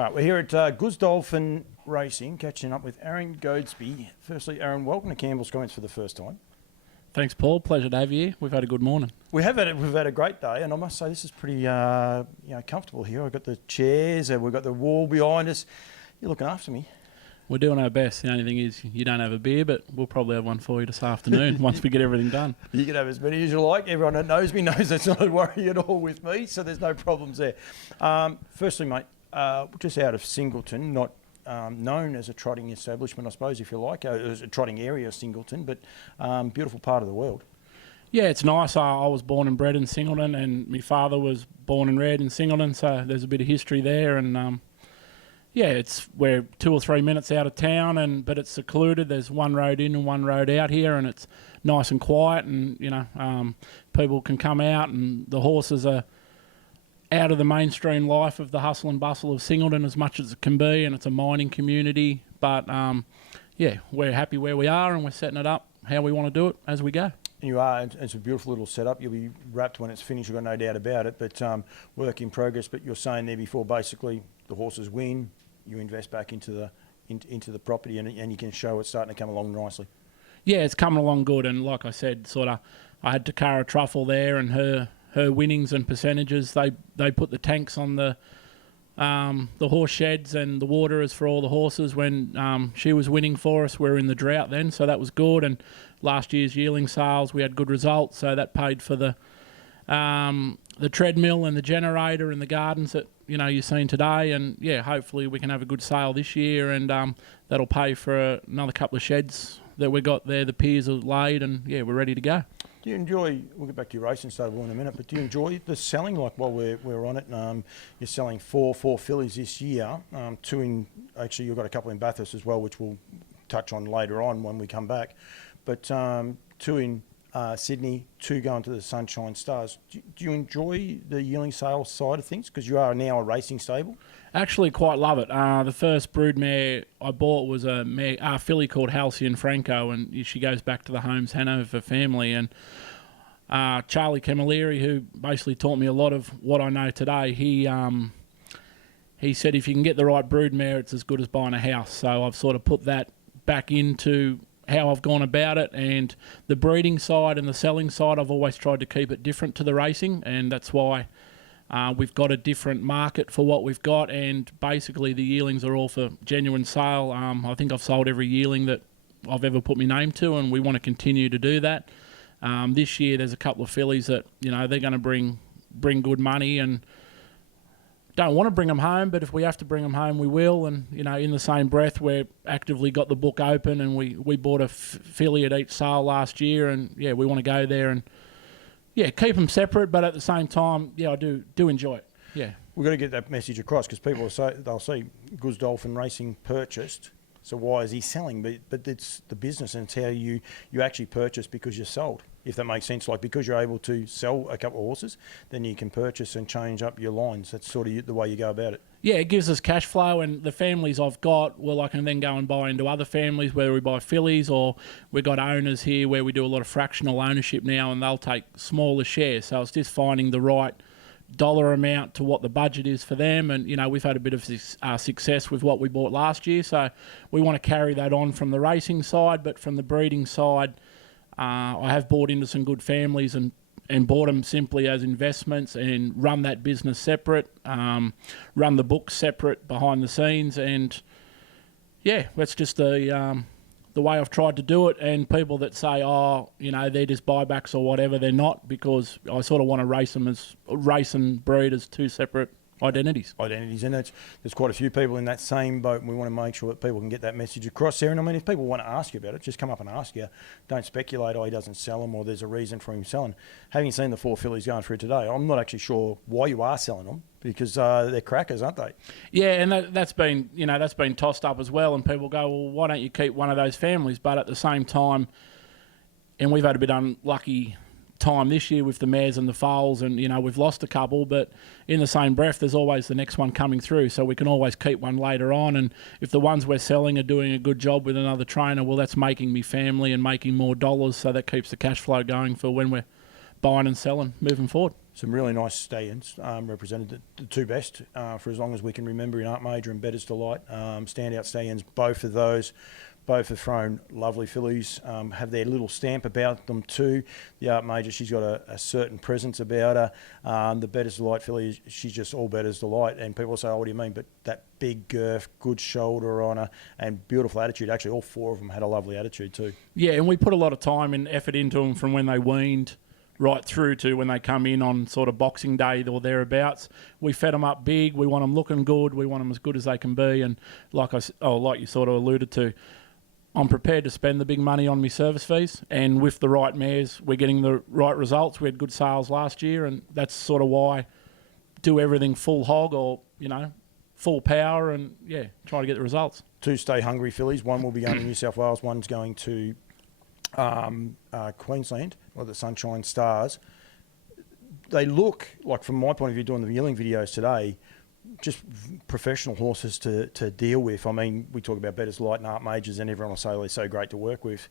All right, we're here at Goozdolphin Racing, catching up with Aaron Goadsby. Firstly, Aaron, welcome to Campbell's Comments for the first time. Thanks, Paul. Pleasure to have you here. We've had a good morning. We've had a great day, and I must say this is pretty comfortable here. I've got the chairs, and we've got the wall behind us. You're looking after me. We're doing our best. The only thing is you don't have a beer, but we'll probably have one for you this afternoon once we get everything done. You can have as many as you like. Everyone that knows me knows that's not a worry at all with me, so there's no problems there. Firstly, mate, just out of Singleton, not known as a trotting establishment, I suppose, if you like, as a trotting area, Singleton, but beautiful part of the world. Yeah, it's nice. I was born and bred in Singleton, and my father was born and reared in Singleton, so there's a bit of history there. And yeah, we're 2 or 3 minutes out of town, but it's secluded. There's one road in and one road out here, and it's nice and quiet. And people can come out, and the horses are out of the mainstream life of the hustle and bustle of Singleton as much as it can be, and it's a mining community. But yeah, we're happy where we are, and we're setting it up how we want to do it as we go. You are. It's a beautiful little setup. You'll be wrapped when it's finished. You've got no doubt about it. But work in progress. But you're saying there before, basically, the horses win. You invest back into the property, and you can show it's starting to come along nicely. Yeah, it's coming along good. And like I said, I had Takara Truffle there, and her winnings and percentages. They put the tanks on the horse sheds, and the water is for all the horses. When she was winning for us, we were in the drought then, so that was good. And last year's yearling sales, we had good results, so that paid for the treadmill and the generator and the gardens that you're seeing today. And yeah, hopefully we can have a good sale this year, and that'll pay for another couple of sheds that we got there. The piers are laid, and yeah, we're ready to go. Do you enjoy, we'll get back to your racing stable in a minute, but do you enjoy the selling, like while we're on it? You're selling four fillies this year, actually you've got a couple in Bathurst as well, which we'll touch on later on when we come back, but 2 in Sydney, 2 going to the Sunshine Stars. Do you enjoy the yearling sales side of things, because you are now a racing stable? Actually quite love it. The first broodmare I bought was a filly called Halcyon Franco, and she goes back to the Holmes Hanover family. And Charlie Camilleri, who basically taught me a lot of what I know today, he said if you can get the right broodmare, it's as good as buying a house. So I've sort of put that back into how I've gone about it, and the breeding side and the selling side, I've always tried to keep it different to the racing, and that's why we've got a different market for what we've got. And basically the yearlings are all for genuine sale. I think I've sold every yearling that I've ever put my name to, and we want to continue to do that. This year there's a couple of fillies that they're going to bring good money, and don't want to bring them home, but if we have to bring them home, we will. And in the same breath, we're actively got the book open, and we bought a filly at each sale last year, and yeah, we want to go there and yeah, keep them separate, but at the same time, yeah, I do enjoy it. Yeah, we've got to get that message across, because people they'll see Goozdolphin Racing purchased. So why is he selling? But it's the business, and it's how you actually purchase because you're sold, if that makes sense. Like, because you're able to sell a couple of horses, then you can purchase and change up your lines. That's sort of the way you go about it. Yeah, it gives us cash flow, and the families I've got, well, I can then go and buy into other families, whether we buy fillies or we've got owners here where we do a lot of fractional ownership now, and they'll take smaller shares. So it's just finding the right dollar amount to what the budget is for them. And we've had a bit of success with what we bought last year, so we want to carry that on from the racing side. But from the breeding side, I have bought into some good families and bought them simply as investments, and run that business separate, run the books separate behind the scenes. And yeah, that's just the way I've tried to do it. And people that say, they're just buybacks or whatever, they're not, because I sort of want to race and breed as 2 separate identities. And there's quite a few people in that same boat, and we want to make sure that people can get that message across there. And I mean, if people want to ask you about it, just come up and ask you. Don't speculate, he doesn't sell them, or there's a reason for him selling. Having seen the 4 fillies going through today, I'm not actually sure why you are selling them, because they're crackers, aren't they? Yeah, and that's been tossed up as well, and people go, well, why don't you keep one of those families? But at the same time, and we've had a bit unlucky time this year with the mares and the foals, and we've lost a couple, but in the same breath there's always the next one coming through, so we can always keep one later on. And if the ones we're selling are doing a good job with another trainer, well, that's making me family and making more dollars, so that keeps the cash flow going for when we're buying and selling moving forward. some really nice stallions represented the two best for as long as we can remember in Art Major and Bettor's Delight. Standout stallions, both of those. Both have thrown lovely fillies, have their little stamp about them too. The Art Major, she's got a certain presence about her. The Bettor's Delight filly, she's just all Bettor's Delight. And people say, oh, what do you mean? But that big girth, good shoulder on her, and beautiful attitude. Actually, all four of them had a lovely attitude too. Yeah, and we put a lot of time and effort into them from when they weaned right through to when they come in on sort of Boxing Day or thereabouts. We fed them up big. We want them looking good. We want them as good as they can be. And like you sort of alluded to, I'm prepared to spend the big money on my service fees, and with the right mares, we're getting the right results. We had good sales last year, and that's sort of why do everything full hog or, full power and, try to get the results. Two Stay Hungry fillies. One will be going to New South Wales. One's going to Queensland, or the Sunshine Stars. They look like, from my point of view, doing the yearling videos today, just professional horses to deal with. I mean, we talk about Bettor's Light and Art Majors, and everyone will say, they're so great to work with.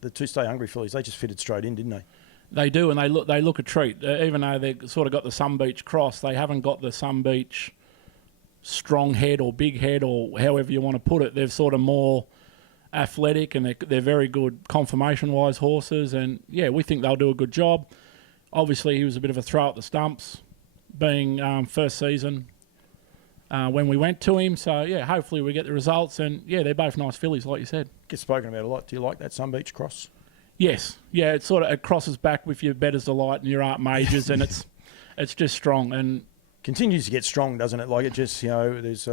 The two Stay Hungry fillies, they just fitted straight in, didn't they? They do, and they look a treat. Even though they've sort of got the Sun Beach cross, they haven't got the Sun Beach strong head or big head or however you want to put it. They're sort of more athletic, and they're very good conformation-wise horses, and, we think they'll do a good job. Obviously, he was a bit of a throw at the stumps, being first season when we went to him. So, hopefully we get the results. And, they're both nice fillies, like you said. Gets spoken about a lot. Do you like that Sun Beach cross? Yes. Yeah, it crosses back with your Bettor's Delight and your Art Majors, and it's just strong. And continues to get strong, doesn't it? Like, it just, there's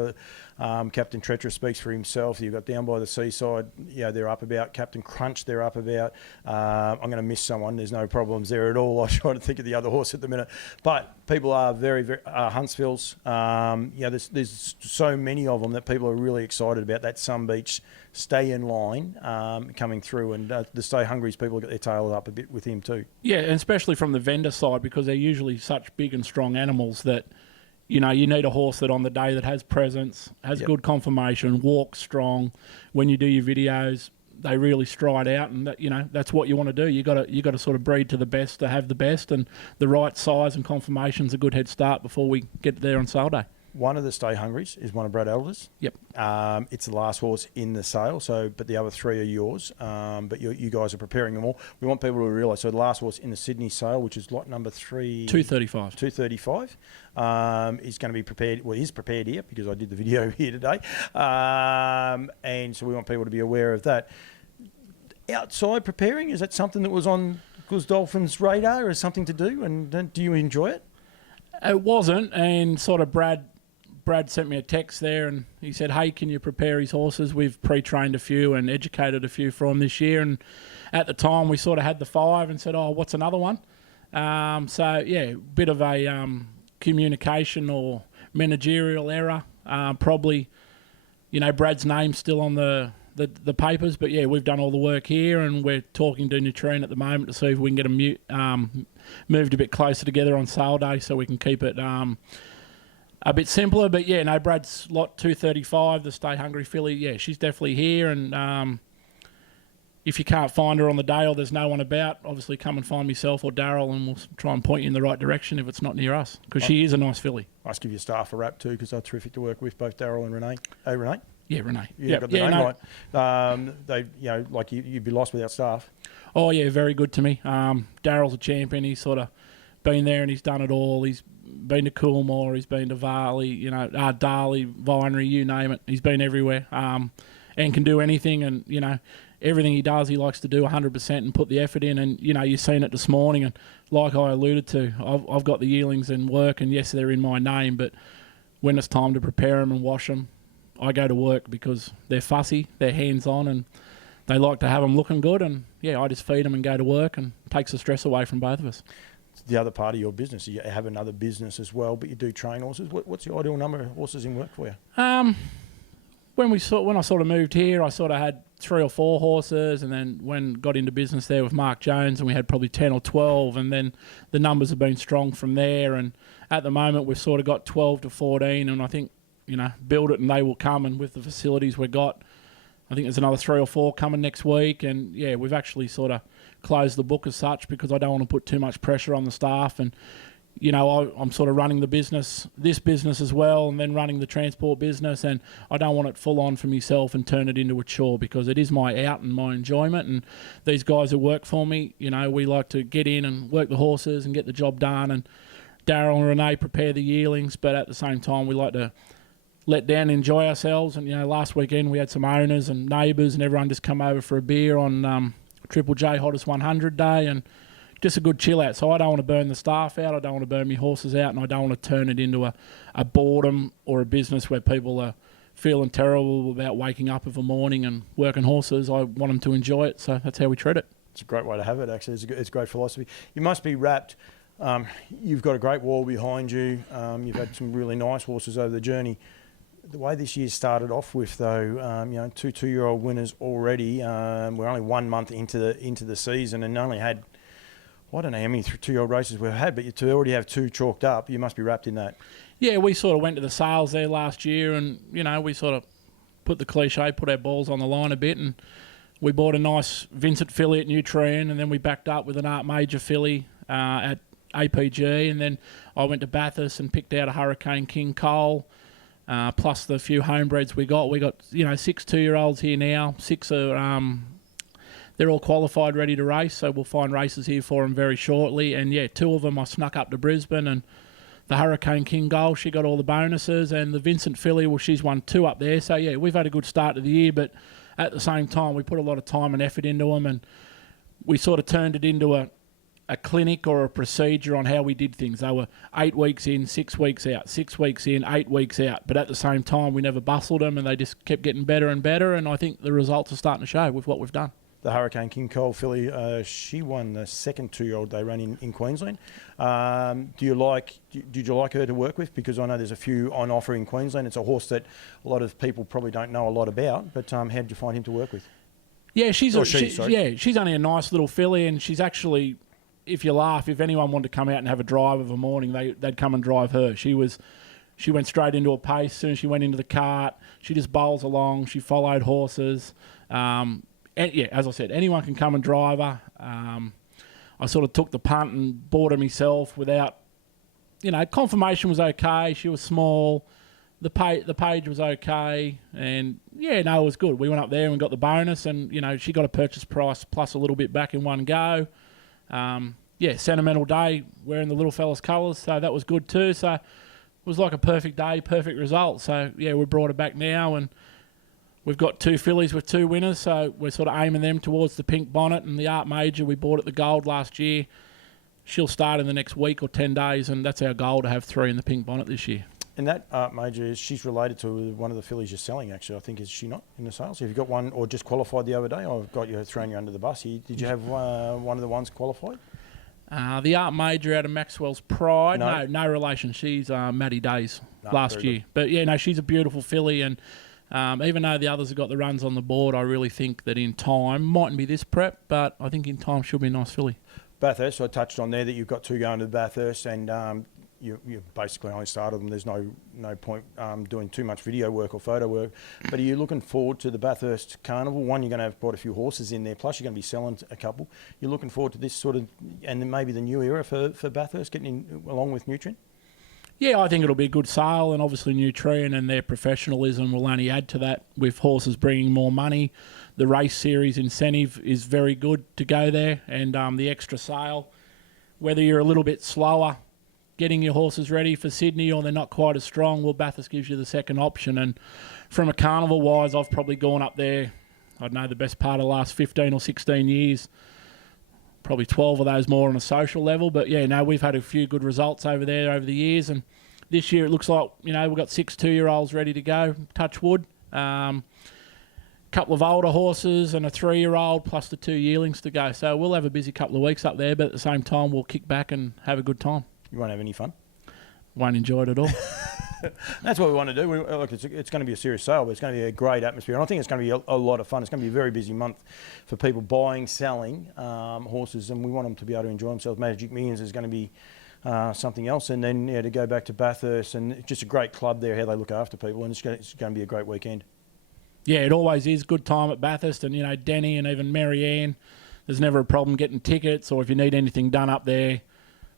Captain Treacherous speaks for himself. You've got Down by the Seaside, they're up about. Captain Crunch, they're up about. I'm going to miss someone. There's no problems there at all. I try to think of the other horse at the minute. But people are very, very, Huntsville's, there's so many of them that people are really excited about that Sun Beach stay in line coming through. And the Stay Hungry's people get their tail up a bit with him too. Yeah, and especially from the vendor side, because they're usually such big and strong animals that, you need a horse that on the day that has presence, has good conformation, walks strong. When you do your videos, they really stride out, and that, that's what you want to do. You got to sort of breed to the best to have the best, and the right size and conformation's a good head start before we get there on sale day. One of the Stay Hungries is one of Brad Elder's. Yep. It's the last horse in the sale, but the other three are yours. But you guys are preparing them all. We want people to realise, so the last horse in the Sydney sale, which is lot number 235. 235, is going to be prepared, is prepared here because I did the video here today. And so we want people to be aware of that. Outside preparing, is that something that was on Goozdolphin's radar or something to do? And do you enjoy it? It wasn't, and sort of Brad sent me a text there, and he said, hey, can you prepare his horses? We've pre-trained a few and educated a few for him this year. And at the time, we sort of had the 5 and said, oh, what's another one? Bit of a communication or managerial error. Probably, Brad's name's still on the papers, but, we've done all the work here, and we're talking to Nutrien at the moment to see if we can get them moved a bit closer together on sale day so we can keep it a bit simpler. But Brad's lot 235, the Stay Hungry filly, she's definitely here. And if you can't find her on the day or there's no one about, obviously come and find myself or Daryl, and we'll try and point you in the right direction if it's not near us, because she is a nice filly. I must give your staff a rap too, because they're terrific to work with, both Daryl and Renee. Hey, Renee? Yeah, Renee. You got the name right. You'd be lost without staff. Oh, yeah, very good to me. Daryl's a champion. He's sort of been there and he's done it all. He's been to Coolmore, he's been to Varley, Darley, Vinery, you name it. He's been everywhere and can do anything. And, everything he does, he likes to do 100% and put the effort in. And, you've seen it this morning. And like I alluded to, I've got the yearlings in work, and yes, they're in my name. But when it's time to prepare them and wash them, I go to work because they're fussy, they're hands-on, and they like to have them looking good. And, I just feed them and go to work, and takes the stress away from both of us. It's the other part of your business. You have another business as well, but you do train horses. What's the ideal number of horses in work for you? When I sort of moved here, I sort of had 3 or 4 horses, and then when got into business there with Mark Jones, and we had probably 10 or 12, and then the numbers have been strong from there. And at the moment, we've sort of got 12 to 14, and I think, build it and they will come. And with the facilities we've got, I think there's another 3 or 4 coming next week. And, we've actually sort of closed the book as such, because I don't want to put too much pressure on the staff. And, I'm sort of running this business as well, and then running the transport business, and I don't want it full on for myself and turn it into a chore, because it is my out and my enjoyment. And these guys who work for me, we like to get in and work the horses and get the job done, and Daryl and Renee prepare the yearlings, but at the same time we like to let down and enjoy ourselves. And last weekend we had some owners and neighbours and everyone just come over for a beer on Triple J Hottest 100 day, and just a good chill out. So I don't want to burn the staff out, I don't want to burn my horses out, and I don't want to turn it into a boredom or a business where people are feeling terrible about waking up of a morning and working horses. I want them to enjoy it, so that's how we treat it. It's a great way to have it, actually. It's a great philosophy. You must be wrapped. You've got a great wall behind you. You've had some really nice horses over the journey. The way this year started off with, though, two 2-year-old winners already. We're only 1 month into the season and only had, I don't know how many 2-year-old races we've had, but to already have 2 chalked up, you must be wrapped in that. Yeah, we sort of went to the sales there last year, and we sort of put our balls on the line a bit, and we bought a nice Vincent filly at Nutrien, and then we backed up with an Art Major filly at APG, and then I went to Bathurst and picked out a Hurricane King Cole, plus the few homebreds we got. We got 6 2-year-olds here now. 6 are they're all qualified, ready to race, so we'll find races here for them very shortly. And 2 of them I snuck up to Brisbane, and the Hurricane King Goal, she got all the bonuses, and the Vincent filly, well, she's won 2 up there. So we've had a good start to the year, but at the same time we put a lot of time and effort into them, and we sort of turned it into a clinic or a procedure on how we did things. They were 8 weeks in, 6 weeks out, 6 weeks in, 8 weeks out. But at the same time, we never bustled them, and they just kept getting better and better. And I think the results are starting to show with what we've done. The Hurricane King Cole filly, she won the second 2-year-old they ran in Queensland. Did you like her to work with? Because I know there's a few on offer in Queensland. It's a horse that a lot of people probably don't know a lot about. But how did you find him to work with? Yeah, she's only a nice little filly, and she's actually, if you laugh, if anyone wanted to come out and have a drive of a morning, they'd come and drive her. She went straight into a pace. As soon as she went into the cart, she just bowls along. She followed horses. And as I said, anyone can come and drive her. I sort of took the punt and bought her myself without, confirmation was okay. She was small. The page was okay. And, it was good. We went up there and got the bonus, and, she got a purchase price plus a little bit back in one go. Sentimental day wearing the little fella's colours, so that was good too. So it was like a perfect day, perfect result. So, we brought her back now, and we've got 2 fillies with 2 winners, so we're sort of aiming them towards the pink bonnet. And the Art Major, we bought at the Gold last year. She'll start in the next week or 10 days, and that's our goal, to have 3 in the pink bonnet this year. And that Art Major, she's related to one of the fillies you're selling, actually, I think. Is she not in the sales? Have you got one, or just qualified the other day? I've got you thrown you under the bus here. Did you have one of the ones qualified? The Art Major out of Maxwell's Pride. No relation. She's Maddie Days last year. Good. But, she's a beautiful filly, and even though the others have got the runs on the board, I really think that in time, mightn't be this prep, but I think in time she'll be a nice filly. Bathurst, so I touched on there that you've got 2 going to Bathurst, and you basically only started them. There's no point doing too much video work or photo work. But are you looking forward to the Bathurst Carnival? One, you're going to have quite a few horses in there, plus you're going to be selling a couple. You're looking forward to this sort of, and then maybe the new era for Bathurst, getting in along with Nutrien? Yeah, I think it'll be a good sale, and obviously Nutrien and their professionalism will only add to that with horses bringing more money. The race series incentive is very good to go there, and the extra sale, whether you're a little bit slower getting your horses ready for Sydney or they're not quite as strong, well, Bathurst gives you the second option. And from a carnival-wise, I've probably gone up there, I don't know, the best part of the last 15 or 16 years, probably 12 of those more on a social level. But, we've had a few good results over there over the years. And this year it looks like, we've got 6 2-year-olds ready to go, touch wood. Couple of older horses and a 3-year-old plus the 2 yearlings to go. So we'll have a busy couple of weeks up there, but at the same time we'll kick back and have a good time. You won't have any fun? Won't enjoy it at all. That's what we want to do. It's going to be a serious sale, but it's going to be a great atmosphere. And I think it's going to be a lot of fun. It's going to be a very busy month for people buying, selling horses, and we want them to be able to enjoy themselves. Magic Millions is going to be something else. And then to go back to Bathurst, and it's just a great club there, how they look after people, and it's going to be a great weekend. Yeah, it always is. Good time at Bathurst, and Denny and even Marianne, there's never a problem getting tickets, or if you need anything done up there,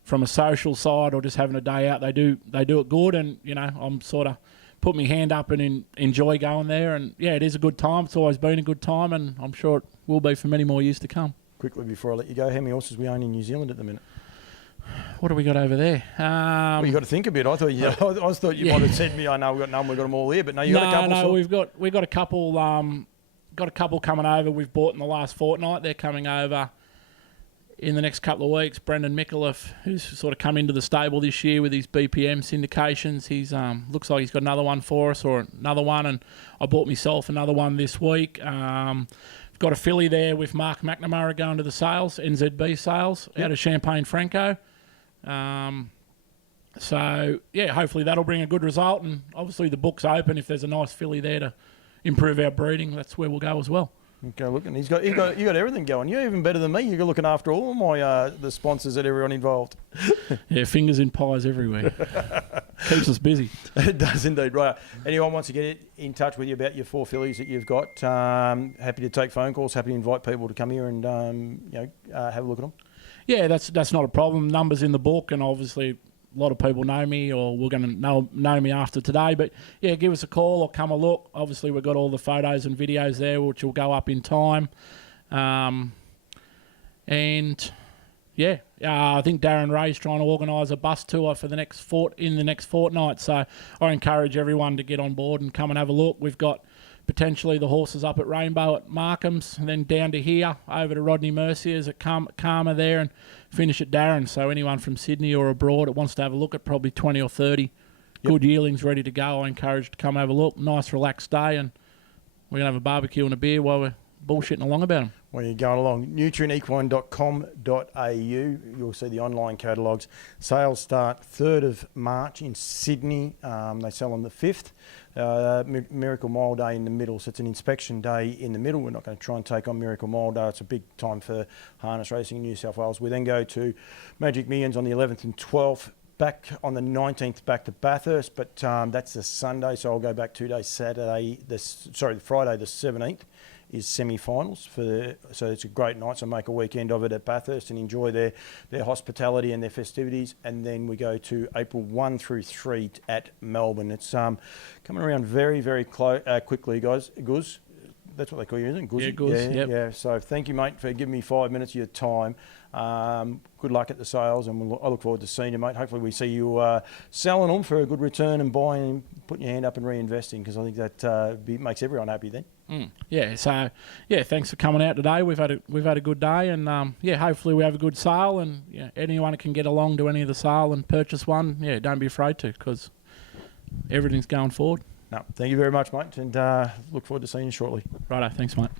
from a social side or just having a day out, they do it good. And I'm sort of put my hand up and enjoy going there. And yeah, it is a good time. It's always been a good time, and I'm sure it will be for many more years to come. Quickly before I let you go, how many horses we own in New Zealand at the minute? What do we got over there? Well, you got to think a bit. I thought you might have said to me, "I know we've got none. We've got them all here," but no, you got a couple. No, we've got a couple. Got a couple coming over. We've bought in the last fortnight. They're coming over in the next couple of weeks. Brendan Micallef, who's sort of come into the stable this year with his BPM syndications, he's looks like he's got another one for us, or another one, and I bought myself another one this week. Got a filly there with Mark McNamara going to the sales, NZB sales, out of Champagne Franco. So yeah, hopefully that'll bring a good result, and obviously the book's open. If there's a nice filly there to improve our breeding, that's where we'll go as well. Okay, look, and you got everything going. You're even better than me. You're looking after all my the sponsors and everyone involved. Yeah, fingers in pies everywhere. Keeps us busy. It does indeed. Right. Anyone wants to get in touch with you about your 4 fillies that you've got? Happy to take phone calls. Happy to invite people to come here and have a look at them. Yeah, that's not a problem. Numbers in the book, and obviously a lot of people know me, or we're going to know me after today. But yeah, give us a call or come a look. Obviously, we've got all the photos and videos there, which will go up in time. And yeah, I think Darren Ray's trying to organise a bus tour for the next fortnight. So I encourage everyone to get on board and come and have a look. We've got potentially the horses up at Rainbow at Markham's, and then down to here over to Rodney Mercier's at Karma there, and finish at Darren. So anyone from Sydney or abroad that wants to have a look at probably 20 or 30 good yearlings ready to go, I encourage to come have a look. Nice relaxed day, and we're going to have a barbecue and a beer while we're bullshitting along about them. When you're going along, nutrienequine.com.au, you'll see the online catalogues. Sales start 3rd of March in Sydney. They sell on the 5th. Miracle Mile Day in the middle, so it's an inspection day in the middle. We're not going to try and take on Miracle Mile Day. It's a big time for harness racing in New South Wales. We then go to Magic Millions on the 11th and 12th. Back on the 19th, back to Bathurst, but that's the Sunday, so I'll go back 2 days. Friday the 17th is semi-finals so it's a great night. So make a weekend of it at Bathurst and enjoy their hospitality and their festivities. And then we go to April 1 through 3 at Melbourne. It's coming around very, very quickly, guys. Guz, that's what they call you, isn't it? Guz? Yeah, Guz. Yeah, yeah. So thank you, mate, for giving me 5 minutes of your time. Good luck at the sales, and I look forward to seeing you, mate. Hopefully we see you selling them for a good return and buying, putting your hand up and reinvesting, because I think that makes everyone happy then. Yeah, so yeah, thanks for coming out today. We've had a good day, and yeah, hopefully we have a good sale, and yeah, anyone that can get along to any of the sale and purchase one, yeah, don't be afraid to, because everything's going forward. No, thank you very much, mate, and look forward to seeing you shortly. Righto, thanks, mate.